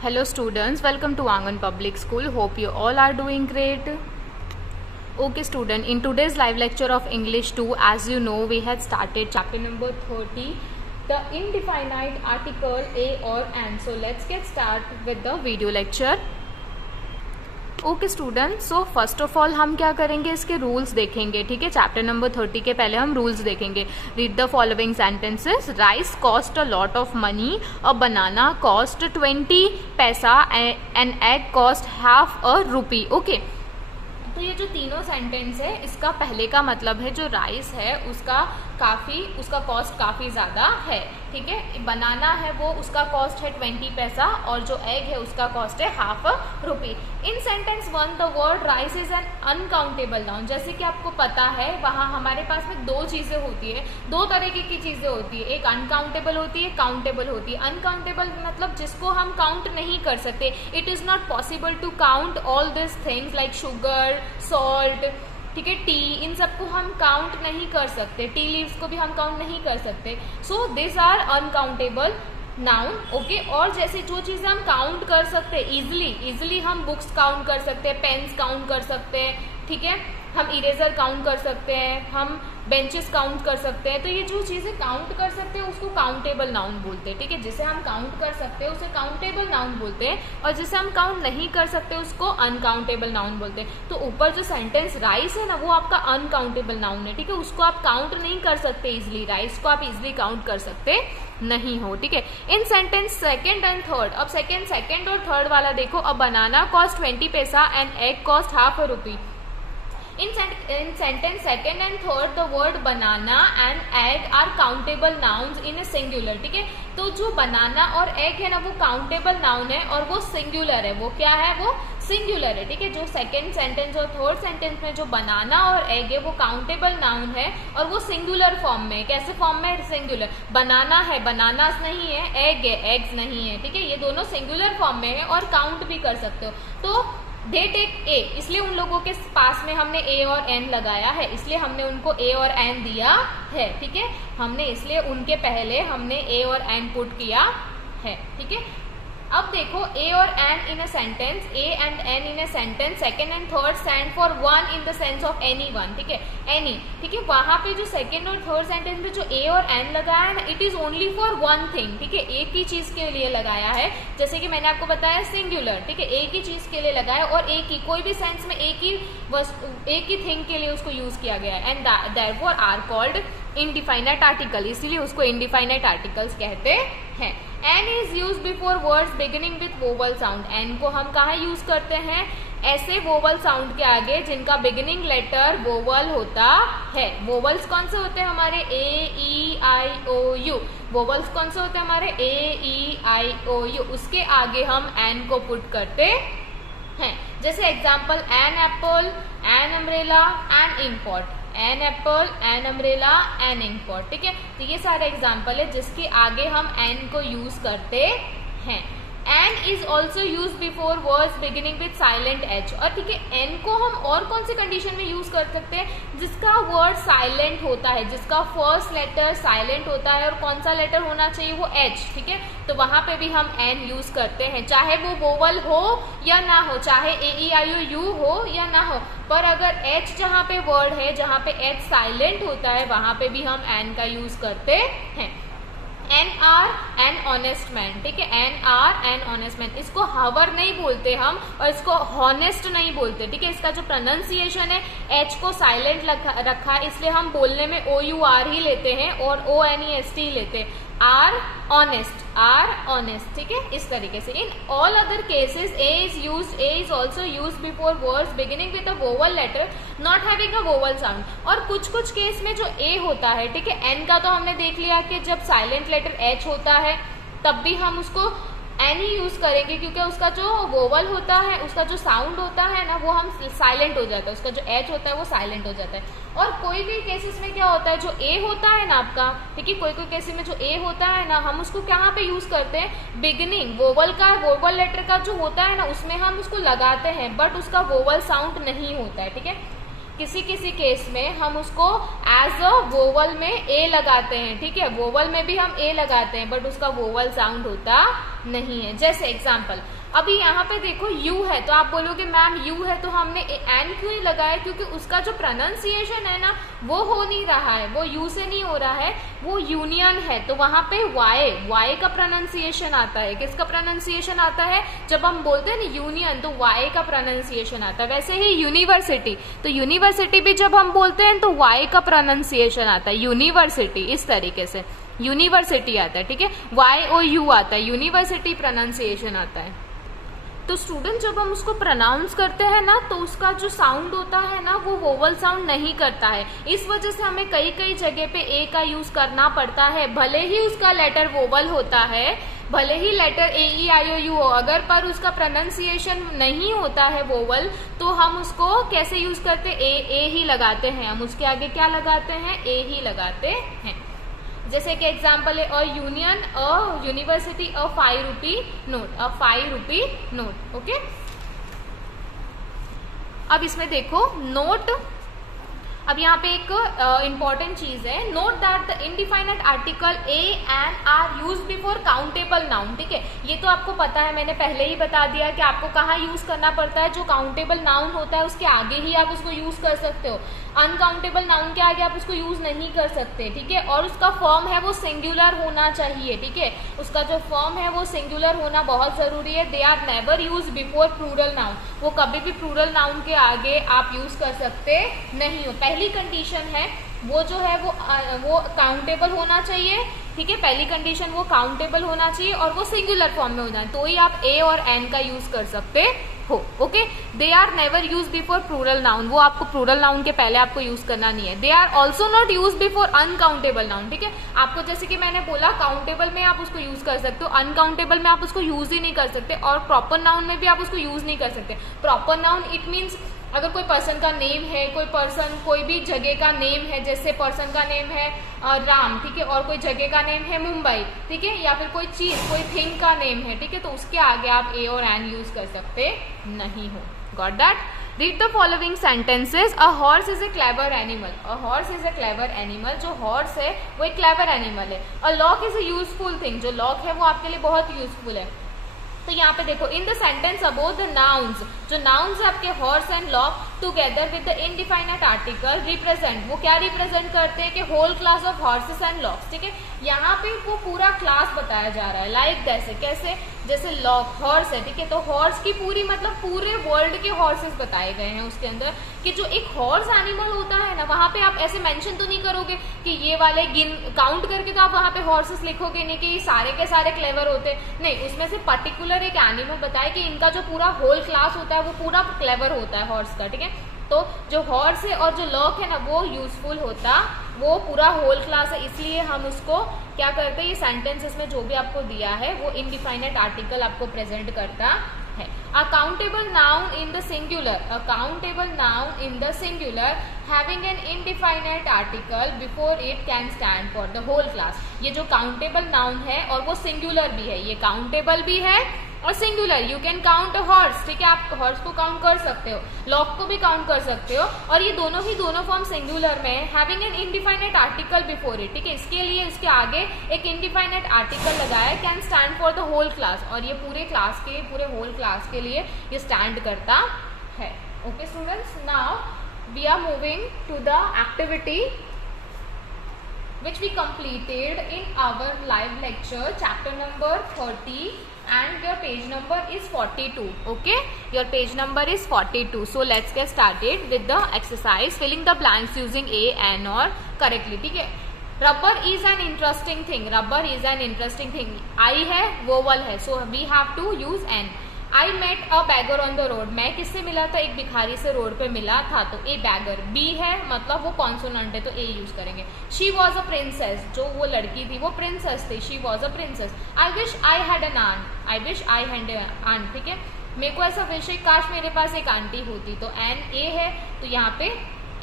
Hello students, welcome to Angan Public School. Hope you all are doing great. Okay student, in today's live lecture of English 2, as you know, we had started chapter number 30, the indefinite article a or an. So let's get started with the video lecture. Okay student, so first of all हम क्या करेंगे, इसके rules देखेंगे. ठीक है, chapter number 30 के पहले हम रूल्स देखेंगे. Read the following sentences. Rice cost a lot of money, a banana cost 20 पैसा, an egg cost half a rupee. Okay, तो ये जो तीनों सेंटेंस है, इसका पहले का मतलब है जो राइस है उसका कॉस्ट काफी ज्यादा है. ठीक है, बनाना है वो उसका कॉस्ट है 20 पैसा और जो एग है उसका कॉस्ट है half rupee. In sentence 1 the word rice is an uncountable noun. जैसे कि आपको पता है वहां हमारे पास में दो चीजें होती है, दो तरीके की चीजें होती है. एक अनकाउंटेबल होती है, काउंटेबल होती है. अनकाउंटेबल मतलब जिसको हम काउंट नहीं कर सकते. It is not possible to count all this things like sugar, salt, ठीक है, टी, इन सबको हम काउंट नहीं कर सकते. टी लीव्स को भी हम काउंट नहीं कर सकते. So this are uncountable noun. Okay, और जैसे जो चीजें हम काउंट कर सकते हैं इजिली हम बुक्स काउंट कर सकते हैं, पेन्स काउंट कर सकते हैं. ठीक है, हम इरेजर काउंट कर सकते हैं, हम बेंचेस काउंट कर सकते हैं. तो ये जो चीजें काउंट कर सकते हैं उसको काउंटेबल नाउन बोलते हैं. ठीक है, जिसे हम काउंट कर सकते हैं उसे काउंटेबल नाउन बोलते हैं, और जिसे हम काउंट नहीं कर सकते उसको अनकाउंटेबल नाउन बोलते हैं. तो ऊपर जो सेंटेंस राइस है ना, वो आपका अनकाउंटेबल नाउन है. ठीक है, उसको आप काउंट नहीं कर सकते इजिली. राइस को आप इजिली काउंट कर सकते नहीं हो. ठीक है, इन सेंटेंस सेकेंड एंड थर्ड. अब सेकेंड और थर्ड वाला देखो. अ बनाना कॉस्ट 20 पैसा and egg cost half a rupee. In sentence second and third, the word banana and egg are countable nouns in a singular. ठीक है, तो जो बनाना और एग है ना वो काउंटेबल नाउन है और वो सिंगुलर है. वो क्या है? वो सिंगुलर है. ठीक है, जो सेकंड सेंटेंस और थर्ड सेंटेंस में जो बनाना और एग है वो काउंटेबल नाउन है और वो सिंगुलर फॉर्म में. कैसे फॉर्म में? सिंगुलर. बनाना है, बनानास नहीं है. एग है, एग्स नहीं है. ठीक है, ये दोनों सिंगुलर फॉर्म में है और काउंट भी कर सकते हो. तो दे टेक ए, इसलिए उन लोगों के पास में हमने ए और एन लगाया है, इसलिए हमने उनको ए और एन दिया है. ठीक है, हमने इसलिए उनके पहले हमने ए और एन पुट किया है. ठीक है, अब देखो ए और an in a sentence, a and an in a sentence second and third stand for one in the sense of any one. ठीक है, एनी. ठीक है, वहां पे जो सेकेंड और थर्ड सेंटेंस में जो ए और एन लगाया है ना, it is only for one thing. ठीक है, एक ही चीज के लिए लगाया है. जैसे कि मैंने आपको बताया सिंगुलर. ठीक है, एक ही चीज के लिए लगाया और एक ही, कोई भी सेंस में एक ही थिंग के लिए उसको यूज किया गया है. And therefore are called indefinite article, इसीलिए उसको इनडिफाइनाइट आर्टिकल्स कहते हैं. An is use before words beginning with vowel sound. An को हम कहाँ यूज करते हैं? ऐसे वोवल साउंड के आगे जिनका बिगिनिंग लेटर वोवल होता है. वोवल्स कौन से होते हैं हमारे? A, E, I, O, you. Vowels कौन से होते हैं हमारे? A, E, I, O, U. उसके आगे हम एन को पुट करते हैं. जैसे example, an apple, an umbrella, an inkpot. An apple, an umbrella, an inkpot. ठीक है, तो ये सारे एग्जाम्पल है जिसके आगे हम एन को यूज करते हैं. An is also use before words beginning with silent H. और ठीक है, एन को हम और कौन से कंडीशन में यूज कर सकते हैं? जिसका वर्ड साइलेंट होता है, जिसका फर्स्ट लेटर साइलेंट होता है, और कौन सा लेटर होना चाहिए? वो एच. ठीक है, तो वहां पे भी हम एन यूज करते हैं, चाहे वो वोवल हो या ना हो, चाहे ए, ई, आई, ओ, यू हो या ना हो. पर अगर एच जहां पे वर्ड है, जहां पे एच साइलेंट होता है, वहां पे भी हम एन का यूज करते हैं. An are an honest man. ठीक है, an are an honest man. इसको हावर नहीं बोलते हम और इसको हॉनेस्ट नहीं बोलते. ठीक है, इसका जो प्रोनाउंसिएशन है, एच को साइलेंट रखा है, इसलिए हम बोलने में ओ यू आर ही लेते हैं और O N E S T लेते हैं. Are honest, are honest. ठीक है, इस तरीके से. In all other cases a is also use before words beginning with a vowel letter not having a vowel sound. और कुछ केस में जो ए होता है, ठीक है, एन का तो हमने देख लिया कि जब साइलेंट लेटर एच होता है तब भी हम उसको एन ही यूज करेंगे, क्योंकि उसका जो वोवल होता है, उसका जो साउंड होता है ना, वो हम साइलेंट हो जाता है, उसका जो एच होता है वो साइलेंट हो जाता है. और कोई केसेस में क्या होता है, जो ए होता है ना आपका, ठीक है, कोई केसेस में जो ए होता है ना, हम उसको कहाँ पे यूज करते हैं? बिगिनिंग वोवल का, वोवल लेटर का जो होता है ना, उसमें हम उसको लगाते हैं, बट उसका वोवल साउंड नहीं होता है. ठीक है, किसी केस में हम उसको एज अ वोवल में ए लगाते हैं. ठीक है, वोवल में भी हम ए लगाते हैं, बट उसका वोवल साउंड होता नहीं है। जैसे एग्जाम्पल, अभी यहाँ पे देखो यू है, तो आप बोलोगे मैम यू है तो हमने एन क्यों नहीं लगाया, क्योंकि उसका जो प्रोनाउंसिएशन है ना वो हो नहीं रहा है, वो यू से नहीं हो रहा है, वो यूनियन है। तो वहां पे वाई का प्रोनाउंसिएशन आता है। किसका प्रोनाउंसिएशन आता है? जब हम बोलते हैं ना यूनियन, तो वाई का प्रोनाउंसिएशन आता है। वैसे ही यूनिवर्सिटी, तो यूनिवर्सिटी भी जब हम बोलते हैं तो वाई का प्रोनाउंसिएशन आता है, यूनिवर्सिटी, इस तरीके से यूनिवर्सिटी आता है। ठीक है, वाई ओ यू आता है, यूनिवर्सिटी प्रोनाउंसिएशन आता है। तो स्टूडेंट जब हम उसको प्रोनाउंस करते हैं ना, तो उसका जो साउंड होता है ना वो वोवल साउंड नहीं करता है। इस वजह से हमें कई कई जगह पे ए का यूज करना पड़ता है, भले ही उसका लेटर वोवल होता है, भले ही letter A E I O you हो, अगर पर उसका प्रोनाउंसिएशन नहीं होता है वोवल, तो हम उसको कैसे यूज करते हैं? ए ही लगाते हैं। हम उसके आगे क्या लगाते हैं? ए ही लगाते हैं। जैसे कि एग्जाम्पल है a union, a university, a 5 rupee note, a 5 rupee note. Okay, अब इसमें देखो नोट, अब यहाँ पे एक इंपॉर्टेंट चीज है, note that the indefinite article a and are use before countable noun. ठीक है, ये तो आपको पता है, मैंने पहले ही बता दिया कि आपको कहाँ यूज करना पड़ता है। जो काउंटेबल नाउन होता है उसके आगे ही आप उसको यूज कर सकते हो, अनकाउंटेबल नाउन के आगे आप उसको यूज नहीं कर सकते। ठीक है, और उसका फॉर्म है वो सिंगुलर होना चाहिए। ठीक है, उसका जो फॉर्म है वो सिंगुलर होना बहुत जरूरी है। They are never use before plural noun, वो कभी भी प्लूरल नाउन के आगे आप यूज कर सकते नहीं हो। पहली कंडीशन है वो जो है वो काउंटेबल होना चाहिए। ठीक है, पहली कंडीशन वो काउंटेबल होना चाहिए और वो सिंगुलर फॉर्म में होना है, तो ही आप ए और एन का यूज कर सकते हो। Okay, they are never use before plural noun, वो आपको प्लूरल नाउन के पहले आपको यूज करना नहीं है। They are also not use before uncountable noun. ठीक है, आपको जैसे कि मैंने बोला काउंटेबल में आप उसको यूज कर सकते हो, अनकाउंटेबल में आप उसको यूज ही नहीं कर सकते, और प्रॉपर नाउन में भी आप उसको यूज नहीं कर सकते। प्रॉपर नाउन इट मीन्स अगर कोई पर्सन का नेम है, कोई भी जगह का नेम है, जैसे पर्सन का नेम है राम, ठीक है, और कोई जगह का नेम है मुंबई, ठीक है, या फिर कोई चीज, कोई थिंग का नेम है, ठीक है, तो उसके आगे आप ए और एन यूज कर सकते नहीं हो। Got that? Read the following sentences. A horse is a clever animal, a horse is a clever animal, जो हॉर्स है वो एक क्लेवर एनिमल है। A lock is a useful thing, जो लॉक है वो आपके लिए बहुत यूजफुल है। तो यहाँ पे देखो, in the sentence about the nouns, जो नाउन्स है आपके horse and lock together with the indefinite article represent, वो क्या रिप्रेजेंट करते हैं कि whole class of horses and locks. ठीक है, यहाँ पे वो पूरा क्लास बताया जा रहा है, लाइक कैसे जैसे लॉक हॉर्स है, ठीक है, तो हॉर्स की पूरी मतलब पूरे वर्ल्ड के हॉर्सेस बताए गए हैं उसके अंदर, कि जो एक हॉर्स एनिमल होता है ना, वहां पे आप ऐसे मेंशन तो नहीं करोगे कि ये वाले काउंट करके, तो आप वहां पे हॉर्सेस लिखोगे नहीं कि ये सारे के सारे क्लेवर होते, नहीं, उसमें से पर्टिकुलर एक एनिमल बताया कि इनका जो पूरा होल क्लास होता है वो पूरा क्लेवर होता है हॉर्स का। ठीक है, तो जो हॉर्स है और जो लॉक है ना वो यूजफुल होता, वो पूरा होल क्लास है, इसलिए हम उसको क्या करते हैं, ये सेंटेंसेस में जो भी आपको दिया है वो इनडिफाइनाइट आर्टिकल आपको प्रेजेंट करता है। Accountable noun in the singular, accountable noun in the singular having an indefinite article before it can stand for the whole class. ये जो काउंटेबल नाउन है और वो सिंगुलर भी है, ये काउंटेबल भी है और singular. You can count a horse, ठीक है, आप हॉर्स को काउंट कर सकते हो, लॉक को भी काउंट कर सकते हो, और ये दोनों फॉर्म सिंगुलर में है। Having an indefinite article before it, ठीक है, इसके लिए इसके आगे एक इनडिफाइनाइट आर्टिकल लगाया, can stand for the whole class, और ये पूरे क्लास के, पूरे होल क्लास के लिए ये स्टैंड करता है। Okay students, now we are moving to the activity which we completed in our live lecture, chapter number 30, and your page number is 42. Okay, your page number is 42. So let's get started with the exercise, filling the blanks using a, an or correctly. ठीक है, rubber is an interesting thing, rubber is an interesting thing, I है, vowel है, so we have to use an. I met a beggar on the road, मैं किससे मिला था, एक भिखारी से रोड पे मिला था, तो ए बैगर, बी है मतलब वो कॉन्सोनेंट है तो ए यूज करेंगे। शी वॉज अ प्रिंसेस, जो वो लड़की थी वो प्रिंसेस थी, she was a princess. I wish I had an aunt, I wish I had an aunt, ठीक है, मेरे को ऐसा विश है काश मेरे पास एक आंटी होती, तो एन ए है तो यहाँ पे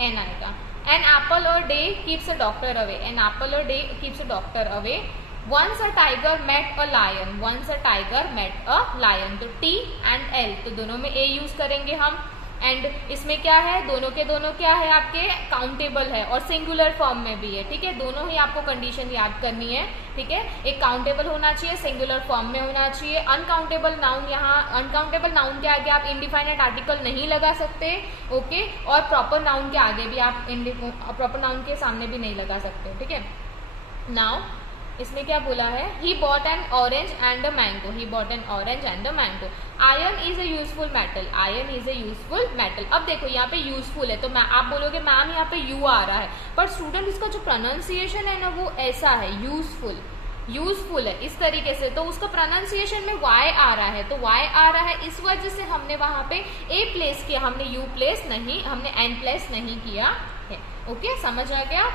एन आएगा। An apple a day keeps a doctor away, an apple a day keeps a doctor away. Once a tiger met a lion, once a tiger met a lion, तो T and L तो दोनों में A use करेंगे हम। And इसमें क्या है, दोनों के दोनों क्या है आपके काउंटेबल है और सिंगुलर फॉर्म में भी है, ठीक है। दोनों ही आपको कंडीशन याद करनी है, ठीक है। एक काउंटेबल होना चाहिए, सिंगुलर फॉर्म में होना चाहिए। अनकाउंटेबल नाउन, यहाँ अनकाउंटेबल नाउन के आगे आप इंडिफाइनाइट आर्टिकल नहीं लगा सकते, ओके। और प्रॉपर नाउन के आगे भी आप प्रॉपर नाउन के सामने भी नहीं लगा सकते, ठीक है। नाउ इसमें क्या बोला है, he bought N orange and a mango, he bought N orange and a mango. Iron is a useful metal, iron is a useful metal. अब देखो यहाँ पे यूजफुल है तो आप बोलोगे मैम यहाँ पे यू आ रहा है, पर स्टूडेंट इसका जो प्रोनाउंसिएशन है ना वो ऐसा है, यूजफुल, यूजफुल है इस तरीके से, तो उसका प्रोनाउंसिएशन में वाई आ रहा है, तो वाई आ रहा है इस वजह से हमने वहां पे ए प्लेस किया, हमने यू प्लेस नहीं, हमने एन प्लेस नहीं किया है, ओके। समझ आ गया।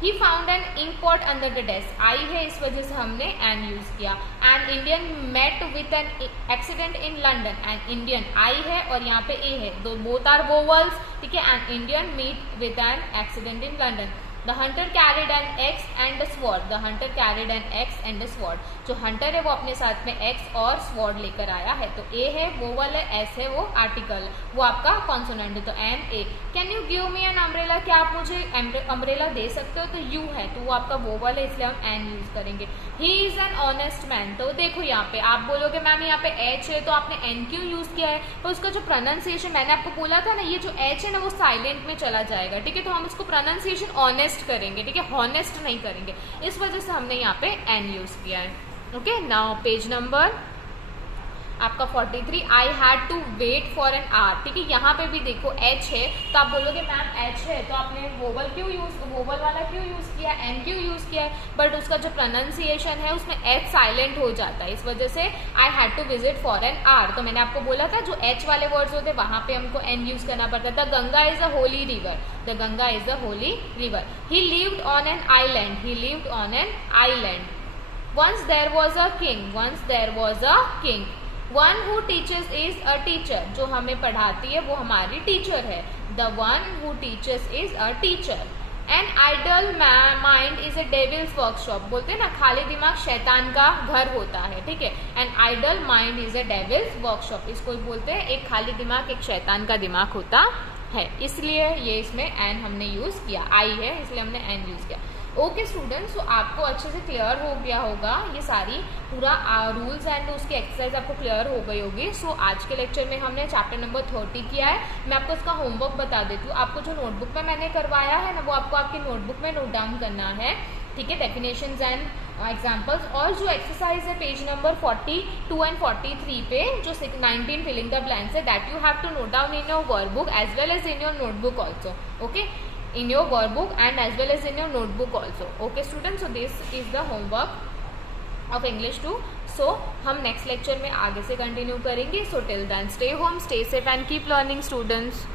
He found an ink pot under the desk. आई है इस वजह से हमने एन यूज किया। An Indian met with an accident in London. An Indian आई है और यहाँ पे ए है, दो both are vowels, ठीक है। An Indian meet with an accident in London. The hunter carried an axe and a sword. The hunter carried an axe and a sword. जो Hunter है वो अपने साथ में एक्स और स्वॉर्ड लेकर आया है, तो ए है वोवल है, एस है वो आर्टिकल, वो आपका कॉन्सोनेंट है, तो an a. Can you give me an umbrella, क्या आप मुझे अम्ब्रेला दे सकते हो, तो यू है तो वो आपका वोवल है, इसलिए हम एन यूज करेंगे। He is an honest man, तो देखो यहाँ पे आप बोलोगे मैम यहाँ पे एच है तो आपने एन क्यों यूज किया है, तो उसका जो प्रोनाउंसिएशन मैंने आपको बोला था ना, ये जो एच है ना वो साइलेंट में चला जाएगा, ठीक है। तो हम इसको प्रोनाउंसिएशन ऑनेस्ट करेंगे, ठीक है, हॉनेस्ट नहीं करेंगे, इस वजह से हमने यहाँ पे एन यूज किया है, ओके। नाउ पेज नंबर आपका 43, I had to wait for an hour, ठीक है। यहाँ पे भी देखो एच है तो आप बोलोगे मैम एच है तो आपने वोवल क्यों यूज, वोवल वाला क्यों यूज किया, एन क्यों यूज किया है, बट उसका जो प्रोनाउंसिएशन है उसमें एच साइलेंट हो जाता है, इस वजह से I had to visit for an hour. तो मैंने आपको बोला था जो एच वाले वर्ड्स होते हैं वहां पे हमको एन यूज करना पड़ता है। The Ganga is a Holi river, the Ganga is a Holi river. He lived on an island, he lived on an island. Once there was a king, once there was a king. One who teaches is a teacher, जो हमें पढ़ाती है वो हमारी teacher है। The one who teaches is a teacher. An idle mind is a devil's workshop, बोलते हैं ना खाली दिमाग शैतान का घर होता है, ठीक है। An idle mind is a devil's workshop, इसको बोलते हैं एक खाली दिमाग एक शैतान का दिमाग होता है, इसलिए ये इसमें एन हमने यूज किया, आई है इसलिए हमने एन यूज किया। ओके स्टूडेंट्स, तो आपको अच्छे से क्लियर हो गया होगा ये सारी पूरा रूल्स एंड उसकी एक्सरसाइज आपको क्लियर हो गई होगी। सो आज के लेक्चर में हमने चैप्टर नंबर 30 किया है। मैं आपको इसका होमवर्क बता देती हूँ, आपको जो नोटबुक में मैंने करवाया है ना वो आपको आपकी नोटबुक में नोट डाउन करना है, ठीक है, डेफिनेशंस एंड एग्जाम्पल्स। और जो एक्सरसाइज है पेज नंबर 42 एंड 43 पे जो 19 फिलिंग द ब्लैंक्स है, that you have to note down in your workbook as well as in your notebook also, okay, in your workbook and as well as in your notebook also, okay students। so this is the homework of English 2। so हम next lecture में आगे से continue करेंगे। so till then stay home, stay safe and keep learning students।